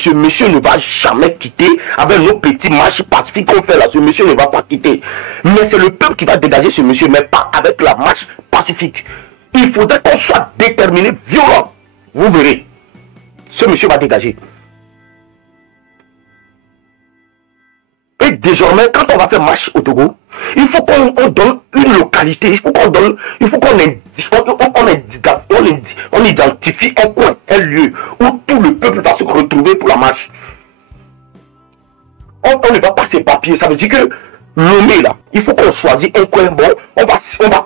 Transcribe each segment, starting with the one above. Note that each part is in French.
ce monsieur ne va jamais quitter avec nos petits marches pacifiques qu'on fait là. Ce monsieur ne va pas quitter. Mais c'est le peuple qui va dégager ce monsieur, mais pas avec la marche pacifique. Il faudrait qu'on soit déterminé, violent. Vous verrez. Ce monsieur va dégager. Et désormais, quand on va faire marche au Togo, il faut qu'on donne une localité, il faut qu'on donne, il faut qu'on identifie un coin, un lieu où tout le peuple va se retrouver pour la marche. On ne va pas s'éparpiller, ça veut dire que Lomé là, il faut qu'on choisisse un coin bon, on va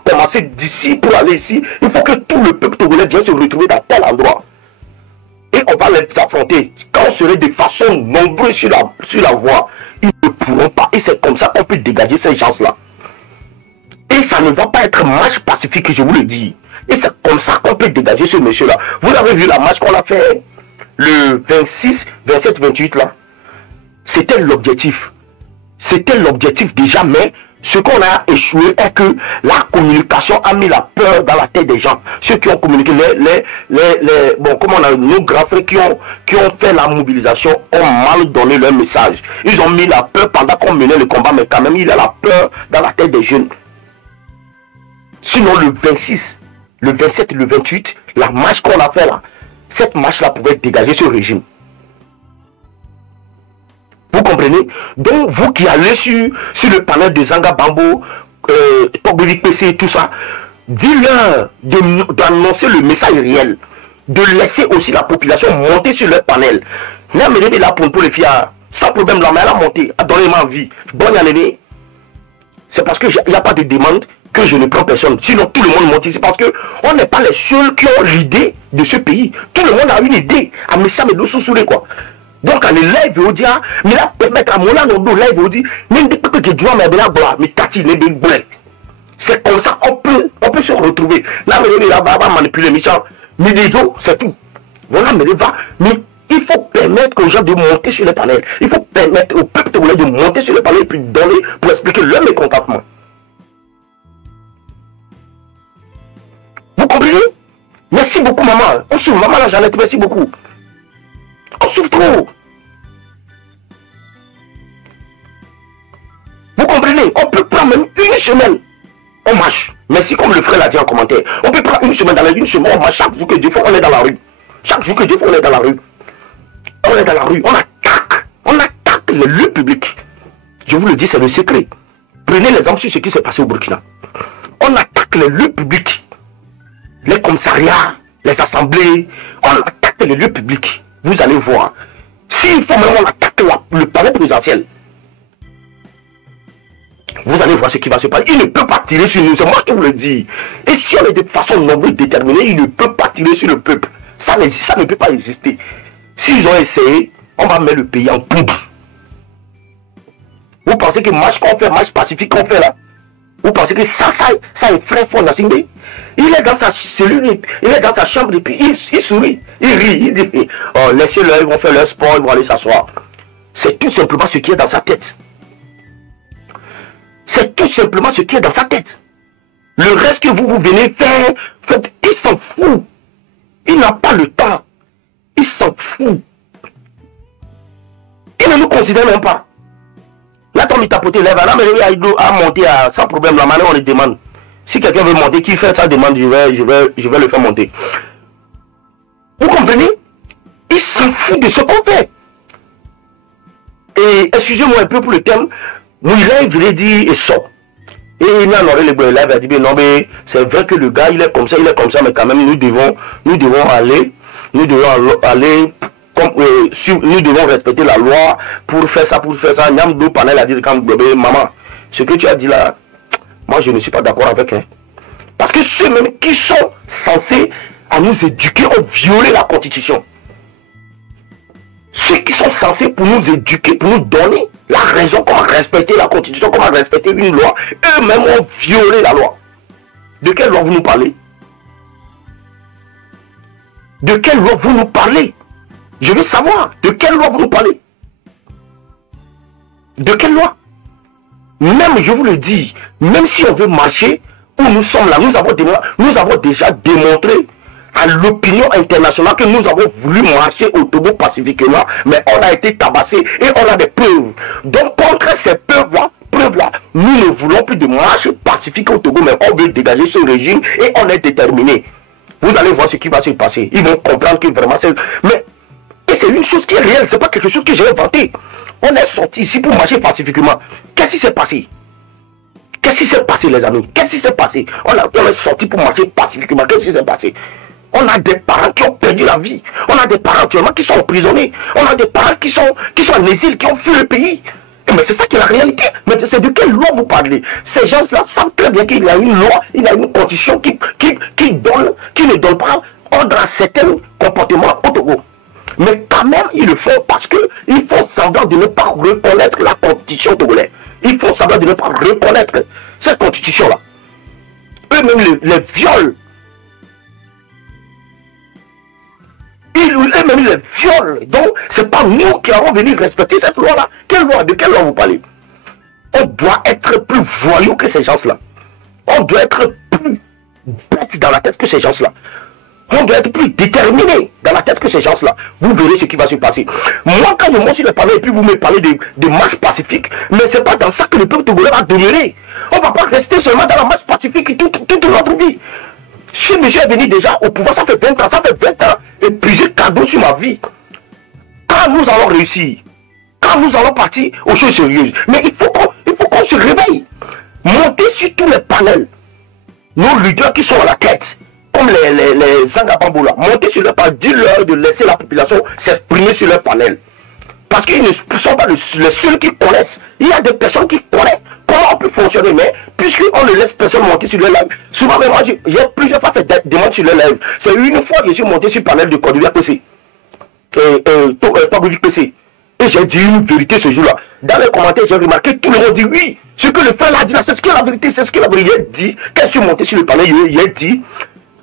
commencer d'ici pour aller ici, il faut que tout le peuple togolais vienne se retrouver dans tel endroit. Et on va les affronter. Quand on serait de façon nombreuse sur la voie, ils ne pourront pas. Et c'est comme ça qu'on peut dégager ces gens-là. Et ça ne va pas être marche pacifique, je vous le dis. Et c'est comme ça qu'on peut dégager ce monsieur-là. Vous avez vu la marche qu'on a fait le 26, 27, 28 là. C'était l'objectif. C'était l'objectif déjà, mais ce qu'on a échoué est que la communication a mis la peur dans la tête des gens. Ceux qui ont communiqué, bon, comme on a nos grands frères qui ont fait la mobilisation ont mal donné leur message. Ils ont mis la peur pendant qu'on menait le combat, mais quand même il y a la peur dans la tête des jeunes. Sinon le 26, le 27 et le 28, la marche qu'on a fait là, cette marche-là pouvait dégager ce régime. Vous comprenez? Donc, vous qui allez sur le panel de Zanga Bambo, Togbévik PC et tout ça, dis-leur d'annoncer le message réel, de laisser aussi la population monter sur leur panel. Là, mais là, pour les filles, sans problème, là, mais elle a monté, a donné ma vie. Bonne année. C'est parce qu'il n'y a pas de demande que je ne prends personne. Sinon, tout le monde monte ici parce qu'on n'est pas les seuls qui ont l'idée de ce pays. Tout le monde a une idée. À Messa Medou Soussoulé, quoi. Donc, on est là, il veut dire, mais là, permettre à mon là, il veut dire, même des peuples qui doivent me blanc, mais tati, les blés. C'est comme ça qu'on peut se retrouver. Là, mais là, va manipuler les méchants. Mais les autres, c'est tout. Voilà, mais va. Mais il faut permettre aux gens de monter sur les panels. Il faut permettre au peuple de monter sur les panels et puis donner pour expliquer leur mécontentement. Vous comprenez? Merci beaucoup, maman. On souffre, maman, là, Jeannette, merci beaucoup. On souffre trop. Vous comprenez? On peut prendre même une semaine. On marche. Merci, comme le frère l'a dit en commentaire. On peut prendre une semaine. Dans une semaine, on marche. Chaque jour que Dieu fait, on est dans la rue. Chaque jour que Dieu fait, on est dans la rue. On est dans la rue. On attaque les lieux publics. Je vous le dis, c'est le secret. Prenez l'exemple sur ce qui s'est passé au Burkina. On attaque les lieux publics. Les commissariats, les assemblées. On attaque les lieux publics. Vous allez voir. S'il faut même on attaque le palais présidentiel, vous allez voir ce qui va se passer. Il ne peut pas tirer sur nous, c'est moi qui vous le dis. Et si on est de façon nombreuse déterminée, il ne peut pas tirer sur le peuple. Ça ne peut pas exister. S'ils ont essayé, on va mettre le pays en poudre. Vous pensez que marche qu'on fait, marche pacifique qu'on fait là, vous pensez que ça effraie Fond Nassingbe? Il est dans sa cellule, il est dans sa chambre et puis il sourit, il rit, il dit, oh, laissez-le, ils vont faire leur sport, ils vont aller s'asseoir. C'est tout simplement ce qui est dans sa tête. C'est tout simplement ce qui est dans sa tête. Le reste que vous venez faire, il s'en fout. Il n'a pas le temps. Il s'en fout. Il ne nous considère même pas. Là, Tom, il tapote lève, là, mais il a monté sans problème. La manière, on le demande. Si quelqu'un veut monter, qui fait sa demande, je vais le faire monter. Vous comprenez? Il s'en fout de ce qu'on fait. Et excusez-moi un peu pour le thème. Nous, il a dit, et sort. Et il a honoré les il a dit, non, mais c'est vrai que le gars, il est comme ça, mais quand même, nous devons aller, nous devons respecter la loi pour faire ça, Nyamdo Panel a dit, maman, ce que tu as dit là, moi, je ne suis pas d'accord avec. Hein. Parce que ceux-mêmes qui sont censés à nous éduquer ont violé la Constitution. Ceux qui sont censés pour nous éduquer, pour nous donner la raison, comment respecter la Constitution, comment respecter une loi, eux-mêmes ont violé la loi. De quelle loi vous nous parlez? De quelle loi vous nous parlez? Je veux savoir, de quelle loi vous nous parlez? De quelle loi? Même, je vous le dis, même si on veut marcher, où nous sommes là, nous avons déjà démontré à l'opinion internationale que nous avons voulu marcher au Togo pacifiquement, mais on a été tabassé et on a des preuves. Donc contre ces preuves-là, nous ne voulons plus de marche pacifique au Togo, mais on veut dégager ce régime et on est déterminé. Vous allez voir ce qui va se passer. Ils vont comprendre que vraiment c'est... Mais c'est une chose qui est réelle, c'est pas quelque chose que j'ai inventé. On est sorti ici pour marcher pacifiquement. Qu'est-ce qui s'est passé? Qu'est-ce qui s'est passé, les amis? Qu'est-ce qui s'est passé? On est sorti pour marcher pacifiquement. Qu'est-ce qui s'est passé? On a des parents qui ont perdu la vie. On a des parents actuellement qui sont emprisonnés. On a des parents qui sont en exil, qui ont fui le pays. Mais c'est ça qui est la réalité. Mais c'est de quelle loi vous parlez? Ces gens-là savent très bien qu'il y a une loi, il y a une constitution qui ne donne pas ordre à certains comportements au Togo. Mais quand même, ils le font parce qu'ils font semblant de ne pas reconnaître la constitution togolaise. Ils font semblant de ne pas reconnaître cette constitution-là. Eux-mêmes les violent. Eux-mêmes les violent. Donc, c'est pas nous qui allons venir respecter cette loi-là. Quelle loi? De quelle loi vous parlez? On doit être plus voyous que ces gens-là. On doit être plus bête dans la tête que ces gens-là. On doit être plus déterminé dans la tête que ces gens-là. Vous verrez ce qui va se passer. Moi, quand je monte sur le palais et puis vous me parlez de marche pacifique, mais c'est pas dans ça que le peuple togolais va demeurer. On ne va pas rester seulement dans la marche pacifique toute notre vie. Si monsieur est venu déjà au pouvoir, ça fait 20 ans, et puis j'ai cadeau sur ma vie. Quand nous allons réussir, quand nous allons partir aux choses sérieuses, mais il faut qu'on se réveille. Monter sur tous les panels. Nos leaders qui sont à la tête, comme les Zanga Bambo là, monter sur leur panel, dis-leur de laisser la population s'exprimer sur leur panel. Parce qu'ils ne sont pas les seuls qui connaissent. Il y a des personnes qui connaissent comment on peut fonctionner, mais puisqu'on ne laisse personne monter sur le live, souvent, moi j'ai plusieurs fois fait des demandes sur le live. C'est une fois que je suis monté sur le panel de Cordillère PC, PC, et j'ai dit une vérité ce jour-là. Dans les commentaires, j'ai remarqué, tout le monde dit oui. Ce que le frère a dit là, c'est ce que la vérité, c'est ce que la vérité dit. Quand je suis monté sur le panel, il a dit,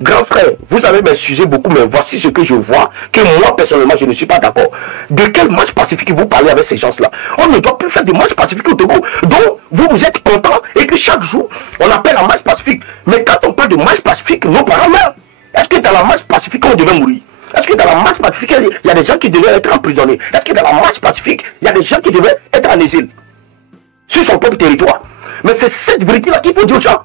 grand frère, vous avez m'excusé beaucoup, mais voici ce que je vois, que moi personnellement je ne suis pas d'accord. De quelle marche pacifique vous parlez avec ces gens-là? On ne doit plus faire de marche pacifique au Togo. Donc vous êtes content et que chaque jour on appelle la marche pacifique. Mais quand on parle de marche pacifique, nos parents meurent. Est-ce que dans la marche pacifique on devait mourir? Est-ce que dans la marche pacifique il y a des gens qui devaient être emprisonnés? Est-ce que dans la marche pacifique il y a des gens qui devaient être en exil sur son propre territoire? Mais c'est cette vérité-là qu'il faut dire aux gens.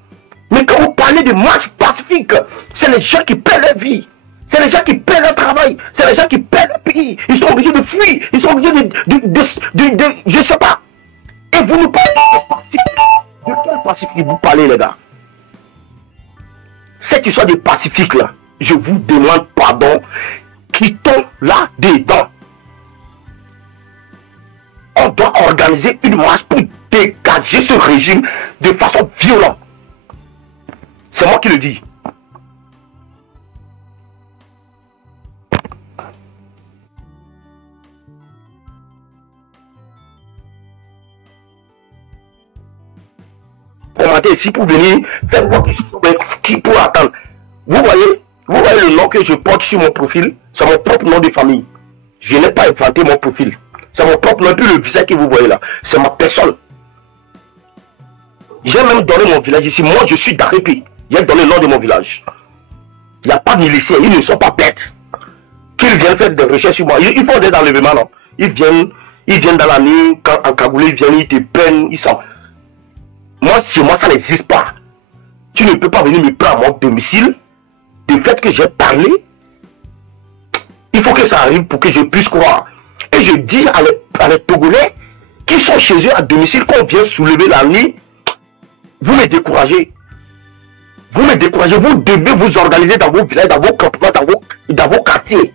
Mais quand vous parlez de marche pacifique, c'est les gens qui perdent leur vie. C'est les gens qui perdent leur travail. C'est les gens qui perdent leur pays. Ils sont obligés de fuir. Ils sont obligés de je sais pas. Et vous nous parlez de pacifique. De quel pacifique vous parlez, les gars? Cette histoire de pacifique là, je vous demande pardon. Quittons là dedans. On doit organiser une marche pour dégager ce régime de façon violente. C'est moi qui le dis. Commenter ici pour venir faire quoi qui pour attendre. Vous voyez le nom que je porte sur mon profil, c'est mon propre nom de famille. Je n'ai pas inventé mon profil. C'est mon propre nom, puis le visage que vous voyez là, c'est ma personne. J'ai même donné mon village ici. Moi, je suis d'Arépi. J'ai donné le nom de mon village. Il n'y a pas de miliciens, ils ne sont pas bêtes. Qu'ils viennent faire des recherches sur moi. Ils font des enlèvements, non? Ils viennent dans la nuit, quand en Cagoulé, ils viennent, ils te prennent, ils sont. Moi, chez moi, ça n'existe pas. Tu ne peux pas venir me prendre à mon domicile. Du fait que j'ai parlé, il faut que ça arrive pour que je puisse croire. Et je dis à les Togolais qui sont chez eux à domicile, qu'on vient soulever la nuit, vous me découragez. Vous me découragez, vous devez vous organiser dans vos villages, dans vos campements, dans vos quartiers.